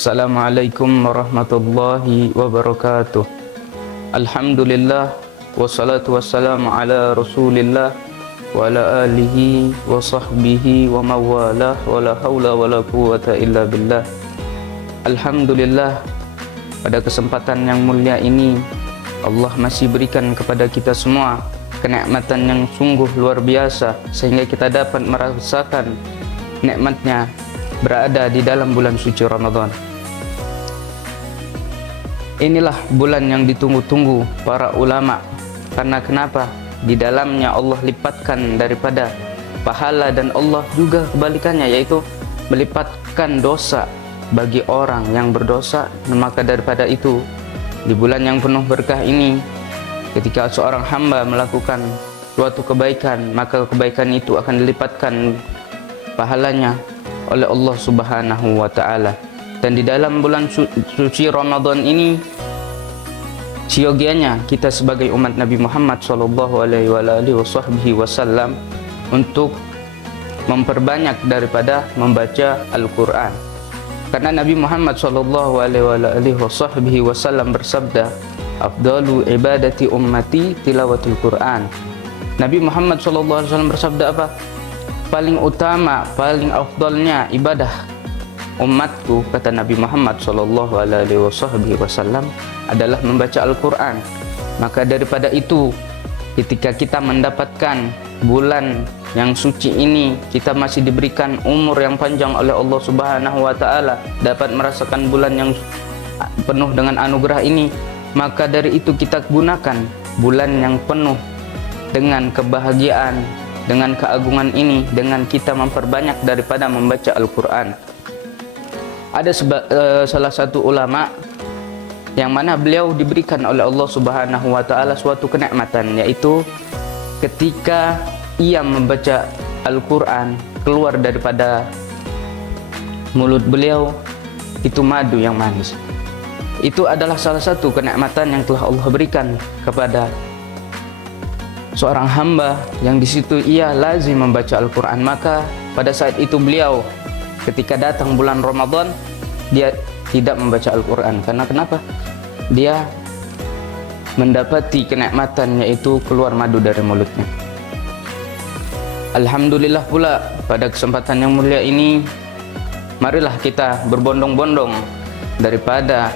Assalamualaikum warahmatullahi wabarakatuh. Alhamdulillah wassalatu wassalamu ala Rasulillah wa ala alihi wa sahbihi wa mawalah wa la haula wa la quwwata illa billah. Alhamdulillah, pada kesempatan yang mulia ini Allah masih berikan kepada kita semua kenikmatan yang sungguh luar biasa sehingga kita dapat merasakan nikmatnya berada di dalam bulan suci Ramadan. Inilah bulan yang ditunggu-tunggu para ulama. Karena kenapa? Di dalamnya Allah lipatkan daripada pahala, dan Allah juga kebalikannya, yaitu melipatkan dosa bagi orang yang berdosa. Maka daripada itu, di bulan yang penuh berkah ini, ketika seorang hamba melakukan suatu kebaikan, maka kebaikan itu akan dilipatkan pahalanya oleh Allah Subhanahu wa taala. Dan di dalam bulan suci Ramadan ini, siogianya kita sebagai umat Nabi Muhammad sallallahu alaihi wasallam untuk memperbanyak daripada membaca Al-Qur'an. Karena Nabi Muhammad sallallahu alaihi wasallam bersabda, "Afdalu ibadati ummati tilawatul Qur'an." Nabi Muhammad sallallahu alaihi wasallam bersabda apa? Paling utama, paling afdalnya ibadah umatku, kata Nabi Muhammad sallallahu alaihi wasallam, adalah membaca Al-Qur'an. Maka daripada itu, ketika kita mendapatkan bulan yang suci ini, kita masih diberikan umur yang panjang oleh Allah Subhanahu wa taala, dapat merasakan bulan yang penuh dengan anugerah ini, maka dari itu kita gunakan bulan yang penuh dengan kebahagiaan, dengan keagungan ini, dengan kita memperbanyak daripada membaca Al-Qur'an. Ada salah satu ulama yang mana beliau diberikan oleh Allah Subhanahu wa taala suatu kenikmatan, yaitu ketika ia membaca Al-Qur'an, keluar daripada mulut beliau itu madu yang manis. Itu adalah salah satu kenikmatan yang telah Allah berikan kepada seorang hamba yang di situ ia lazim membaca Al-Qur'an. Maka pada saat itu beliau, ketika datang bulan Ramadan, dia tidak membaca Al-Qur'an. Karena kenapa? Dia mendapati kenikmatan, yaitu keluar madu dari mulutnya. Alhamdulillah pula, pada kesempatan yang mulia ini, marilah kita berbondong-bondong daripada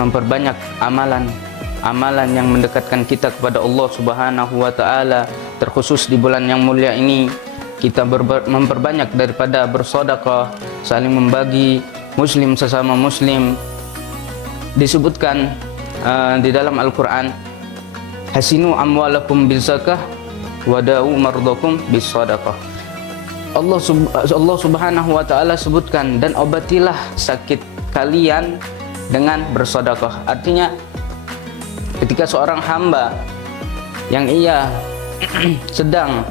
memperbanyak amalan yang mendekatkan kita kepada Allah Subhanahu wa taala. Terkhusus di bulan yang mulia ini, kita memperbanyak daripada bersedekah, saling membagi muslim sesama muslim. Disebutkan di dalam Al-Qur'an, hasinu amwalakum bizakah wada'u mardakum bisadaqah. Allah Subhanahu wa taala sebutkan, dan obatilah sakit kalian dengan bersedekah. Artinya, ketika seorang hamba yang ia sedang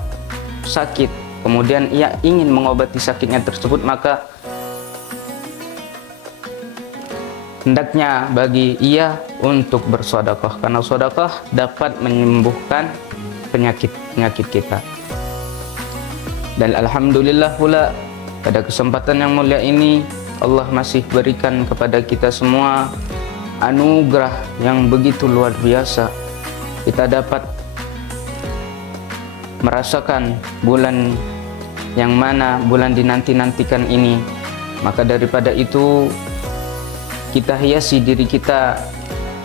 sakit, kemudian ia ingin mengobati sakitnya tersebut, maka hendaknya bagi ia untuk bersedekah, karena sedekah dapat menyembuhkan penyakit kita. Dan alhamdulillah pula, pada kesempatan yang mulia ini Allah masih berikan kepada kita semua anugerah yang begitu luar biasa. Kita dapat merasakan bulan yang mana bulan dinanti-nantikan ini. Maka daripada itu, kita hiasi diri kita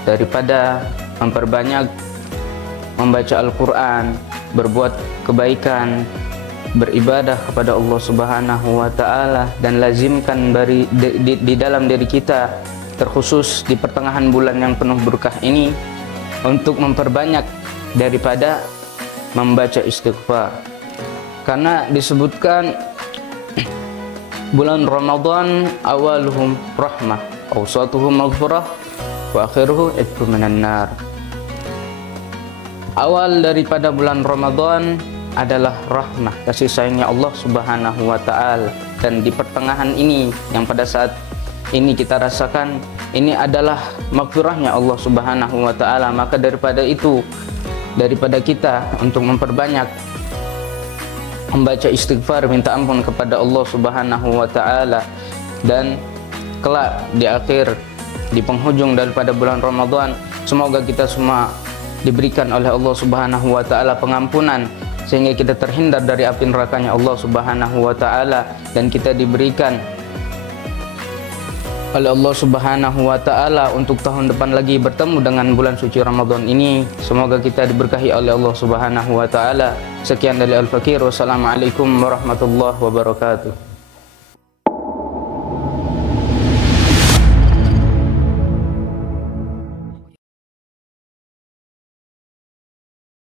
daripada memperbanyak membaca Al-Qur'an, berbuat kebaikan, beribadah kepada Allah Subhanahu wa taala, dan lazimkan di dalam diri kita, terkhusus di pertengahan bulan yang penuh berkah ini, untuk memperbanyak daripada membaca istighfar. Karena disebutkan bulan Ramadan awaluhum rahmah, awsatuhum maghfirah, wa akhiruhu itqu minan nar. Awal daripada bulan Ramadan adalah rahmah, kasih sayangnya Allah Subhanahu wa taala, dan di pertengahan ini yang pada saat ini kita rasakan, ini adalah maghfirahnya Allah Subhanahu wa taala. Maka daripada itu, daripada kita untuk memperbanyak membaca istighfar, minta ampun kepada Allah Subhanahu wa taala, dan kelak di penghujung daripada bulan Ramadan. Semoga kita semua diberikan oleh Allah Subhanahu wa taala pengampunan sehingga kita terhindar dari api nerakanya Allah Subhanahu wa taala, dan kita diberikan oleh Allah Subhanahu wa taala untuk tahun depan lagi bertemu dengan bulan suci Ramadan ini. Semoga kita diberkahi oleh Allah Subhanahu wa taala. Sekian dari Al-Fakir. Wassalamualaikum warahmatullahi wabarakatuh.